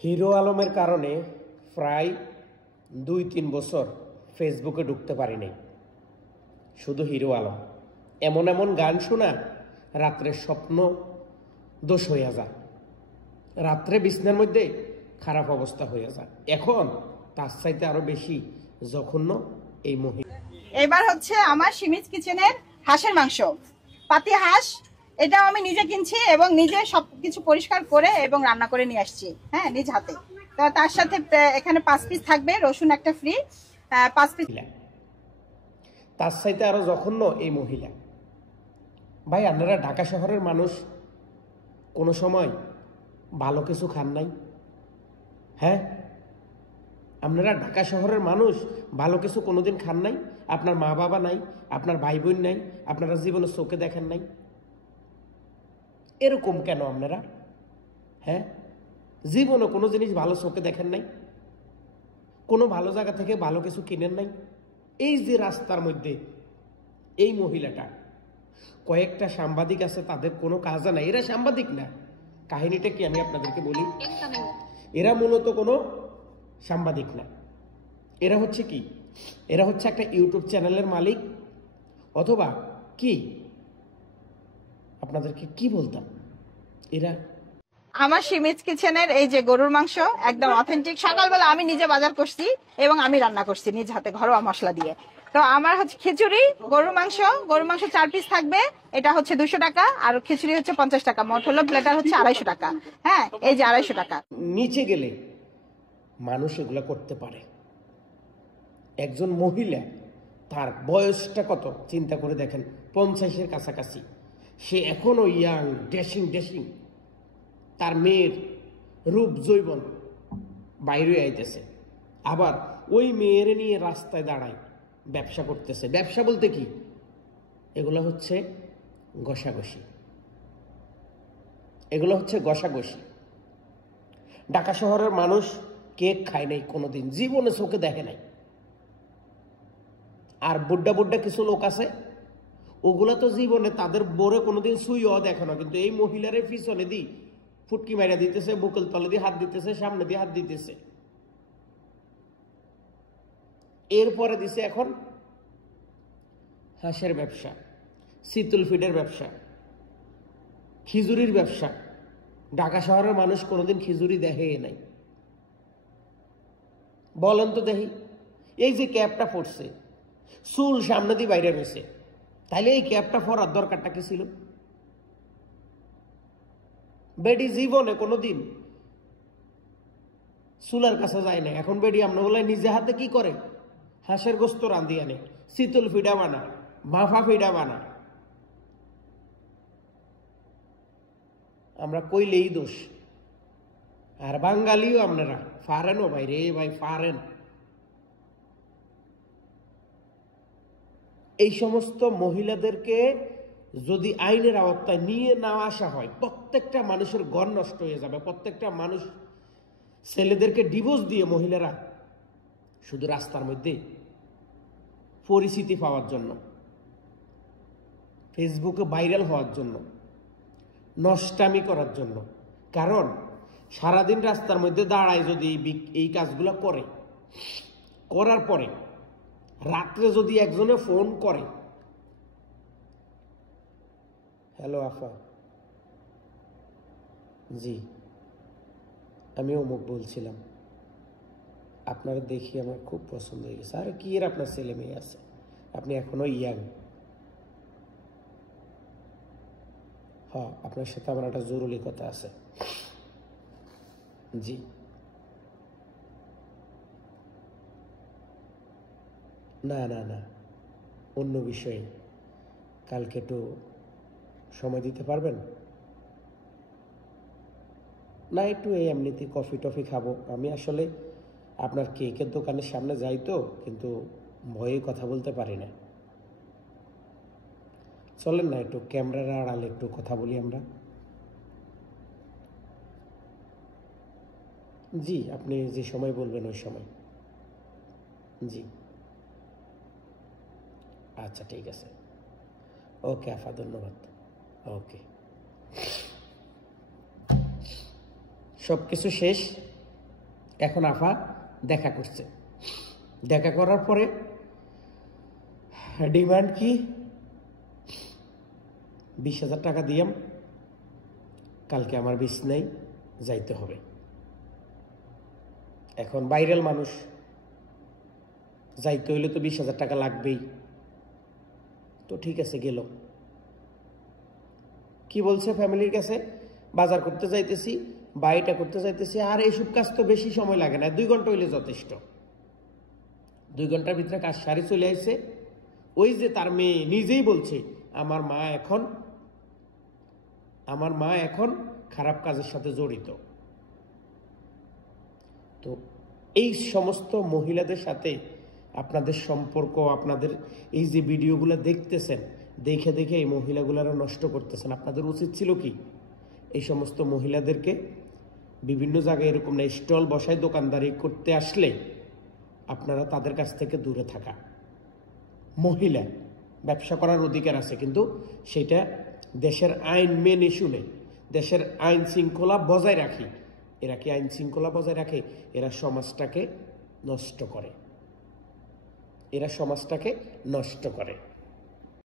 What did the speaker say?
Hero আলমের কারণে প্রায় 2-3 বছর ফেসবুকে ঢুকতে পারি নাই। শুধু হিরো আলম এমন এমন গান শোনা রাত্রের স্বপ্ন দোষ হইয়া যায়, রাত্রে বিছনার মধ্যে খারাপ অবস্থা হইয়া যায়। এখন তার চাইতে আরো বেশি জঘন্য এই মহিলা। এবার হচ্ছে আমার সিমিজ কিচেনের হাঁসের মাংস, পাতি হাঁস। এটা আমি নিজে কিনছি এবং নিজে সবকিছু পরিষ্কার করে এবং রান্না করে নিয়ে আসছি, হ্যাঁ, নিজ হাতে। তো তার সাথে এখানে 5 পিস থাকবে, রসুন একটা ফ্রি, 5 পিস। তার চাইতে আরো জঘন্য এই মহিলা। ভাই, আপনারা ঢাকা শহরের মানুষ কোনো সময় ভালো কিছু খান নাই? হ্যাঁ, আপনারা ঢাকা শহরের মানুষ ভালো কিছু কোনোদিন খান নাই? আপনার মা বাবা নাই, আপনার ভাই বোন নাই, আপনারা জীবনে চোখে দেখেন নাই? এরকম কেন আপনারা? হ্যাঁ, জীবনে কোনো জিনিস ভালো চোখে দেখেন নাই? কোনো ভালো জায়গা থেকে ভালো কিছু কিনেন নাই? এই যে রাস্তার মধ্যে এই মহিলাটা, কয়েকটা সাংবাদিক আছে, তাদের কোনো কাজ নাই, এরা সাংবাদিক না। কাহিনীটা কি আমি আপনাদেরকে বলি। এরা মূলত কোনো সাংবাদিক না, এরা হচ্ছে কি, এরা হচ্ছে একটা ইউটিউব চ্যানেলের মালিক, অথবা কি আপনাদেরকে কি বলতাম, এরা আমার সিমিজ কিচেনের এই যে গরুর মাংস একদম অথেন্টিক, সকালবেলা আমি নিজে বাজার করছি এবং আমি রান্না করছি নিজ হাতে ঘরোয়া মশলা দিয়ে। তো আমার হচ্ছে খিচুড়ি, গরুর মাংস 4 পিস থাকবে, এটা হচ্ছে 200 টাকা, আর খিচুড়ি হচ্ছে 50 টাকা, মোট হলো প্লেটার হচ্ছে 250 টাকা। হ্যাঁ, এই যে 250 টাকা। নিচে গেলে মানুষ এগুলো করতে পারে। একজন মহিলা, তার বয়সটা কত চিন্তা করে দেখেন, 50-এর কাছাকাছি, সে এখনো ইয়াং, ড্যাশিং, তার মেয়ের রূপ জৈবন বাইরে আইতেছে, আবার ওই মেয়ের নিয়ে রাস্তায় দাঁড়ায় ব্যবসা করতেছে। ব্যবসা বলতে কি, এগুলো হচ্ছে ঘষাঘষি, এগুলো হচ্ছে ঘষাঘষি। ঢাকা শহরের মানুষ কেক খায় নাই কোনোদিন, জীবনে চোখে দেখে নাই। আর বুড্ডা কিছু লোক আছে, ওগুলা তো জীবনে তাদের বোরে কোনোদিন সুইও দেখে না, কিন্তু এই মহিলারে পিছনে দি ফুটকি মাইরা দিতেছে, বুকের তলে দিয়ে হাত দিতেছে, সামনে দিয়ে হাত দিতেছে। এরপরে দিছে এখন হাঁসের ব্যবসা, শীতল ফিডের ব্যবসা, খিচুড়ির ব্যবসা। ঢাকা শহরের মানুষ কোনোদিন খিচুড়ি দেখে নাই? বলেন তো দেখি। এই যে ক্যাপটা পড়ছে, চুল সামনে দিয়ে বাইরে রয়েছে, তাইলে এই ক্যাপটা পরার দরকারটা কি ছিল? বেডি জীবনে কোনোদিন চুলার কাছে যায় না। এখন বেডি আমরা বলে নিজে হাতে কি করে, হাঁসের গোস্ত রান্ধি আনে, শীতল ফিডা বানা, মাফা ফিডা বানা। আমরা কইলেই দোষ। আর বাঙালিও আপনারা ফারেনও ভাই রে ভাই, ফারেন। এই সমস্ত মহিলাদেরকে যদি আইনের আওতায় নিয়ে না আসা হয়, প্রত্যেকটা মানুষের ঘর নষ্ট হয়ে যাবে। প্রত্যেকটা মানুষ, ছেলেদেরকে ডিভোর্স দিয়ে মহিলারা শুধু রাস্তার মধ্যে পরিচিতি পাওয়ার জন্য, ফেসবুকে ভাইরাল হওয়ার জন্য, নষ্টামি করার জন্য। কারণ সারাদিন রাস্তার মধ্যে দাঁড়ায় যদি এই কাজগুলো করে, করার পরে রাত্রে যদি একজনে ফোন করে, হ্যালো আফা, জি আমি অমুক বলছিলাম, আপনার দেখি আমার খুব পছন্দ হয়ে গেছে। আরে কি এর আপনার ছেলে মেয়ে আছে, আপনি এখনো ইয়াং। হ্যাঁ, আপনার সাথে আমার একটা জরুরি কথা আছে। জি, না অন্য বিষয়ে। কালকে একটু সময় দিতে পারবেন? না, একটু এই এমনিতে কফি টফি খাবো। আমি আসলে আপনার কেকের দোকানের সামনে যাই তো, কিন্তু ভয়ে কথা বলতে পারি না। চলেন না একটু ক্যামেরার আড়ালে একটু কথা বলি আমরা। জি, আপনি যে সময় বলবেন ওই সময়। জি আচ্ছা, ঠিক আছে। ওকে আফা, ধন্যবাদ। ওকে, সব কিছু শেষ। এখন আফা দেখা করছে, দেখা করার পরে ডিমান্ড কি 20,000 টাকা দিয়াম, কালকে আমার বিছনায় যাইতে হবে। এখন ভাইরাল মানুষ, যাইতে হইলে তো 20,000 টাকা লাগবেই। তো ঠিক আছে, গেল। কি বলছে ফ্যামিলির কাছে, বাজার করতে যাইতেছি বা এটা করতে যাইতেছি, আর এইসব কাজ তো বেশি সময় লাগে না, 2 ঘন্টা হইলে যথেষ্ট। 2 ঘন্টার ভিতরে কাজ সারি চলে আসছে। ওই যে তার মেয়ে নিজেই বলছে আমার মা এখন খারাপ কাজের সাথে জড়িত। তো এই সমস্ত মহিলাদের সাথে আপনাদের সম্পর্ক, আপনাদের এই যে ভিডিওগুলো দেখতেছেন, দেখে দেখে এই মহিলাগুলারা নষ্ট করতেছেন। আপনাদের উচিত ছিল কি, এই সমস্ত মহিলাদেরকে বিভিন্ন জায়গায় এরকম না স্টল বসায় দোকানদারি করতে আসলে আপনারা তাদের কাছ থেকে দূরে থাকা। মহিলা ব্যবসা করার অধিকার আছে, কিন্তু সেটা দেশের আইন মেনে শুনে, দেশের আইন শৃঙ্খলা বজায় রাখি। এরা কি আইন শৃঙ্খলা বজায় রাখে? এরা সমাজটাকে নষ্ট করে,